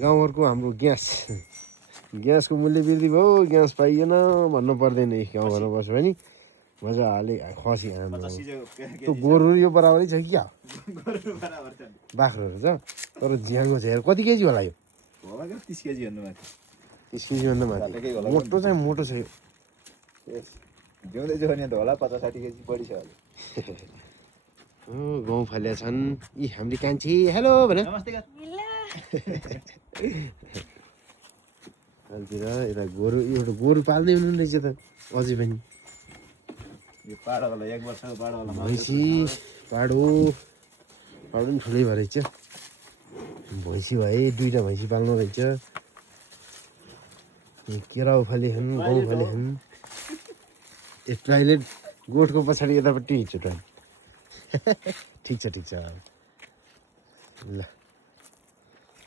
गाउँघरको हाम्रो ग्यासको मूल्य वृद्धि भयो, ग्यास पाइएन भन्नु पर्दैन। गाउँघरमा बस्यो भने मजाले खसी आमा त्यो गोरु यो बराबरै छ कि क्या बाख्रोहरू छ। तर ज्याङको छ कति केजी होला यो? 30 केजी भन्नु माथि। 30 केजीभन्दा माथि मोटो चाहिँ मोटो छ यो। जिउँदै जो नि त होला 50-60 केजी बढी छ होला। गाउँ फाल्या छन् यी हाम्रो कान्छी हेलो भने हालतिर यता गोरु एउटा गोरु पाल्दै हुनु रहेछ त अझै पनि। यो पाडोवाला 1 वर्षको पाडोवाला भैँसी पाडो पनि ठुलै भएर रहेछ। भैँसी भए 2टा भैँसी पाल्नु रहेछ। केरा उफाले छन् गाउँ फाले छन्। एक टोइलेट गोठको पछाडि यतापट्टि हिँड्छु त। ठिक छ ल।